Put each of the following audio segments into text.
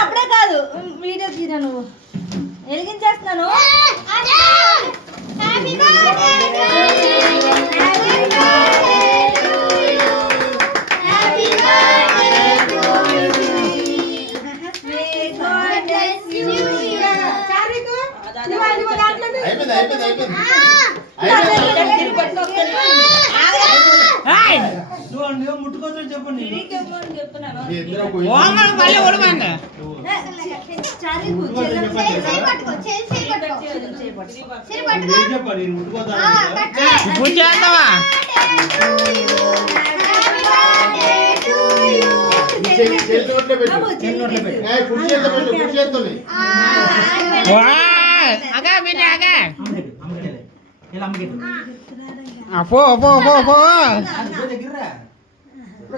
అప్పుడే కాదు వీడియో తీరా నువ్వు వెలిగించేస్తున్నాను. ముట్టుకోవచ్చు చెప్పండి.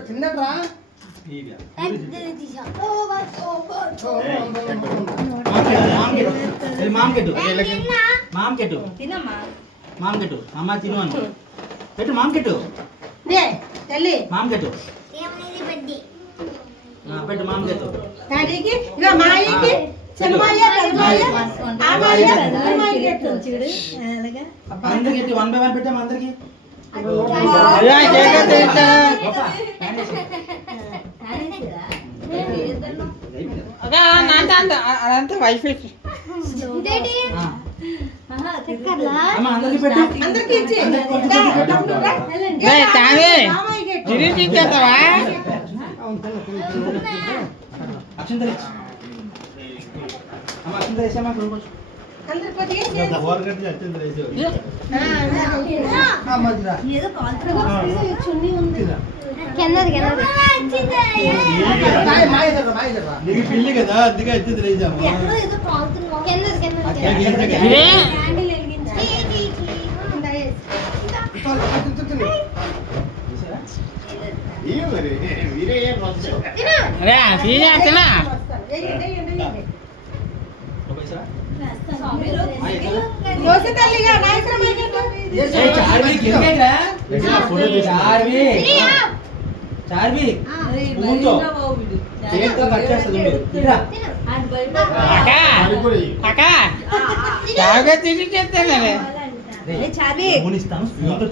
చిన్నట్రా మామకెట్టు అమ్మ తిను అన్న పెట్టు మామకెట్టు మామకెట్టు పెట్టు మామకెట్టు అందరికి 1 by 1 పెట్టాము అందరికి. అదంతా వైఫై తిరిగిస్తావా? పిల్లి కదా అందుకే వచ్చింది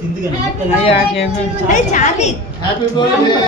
తింది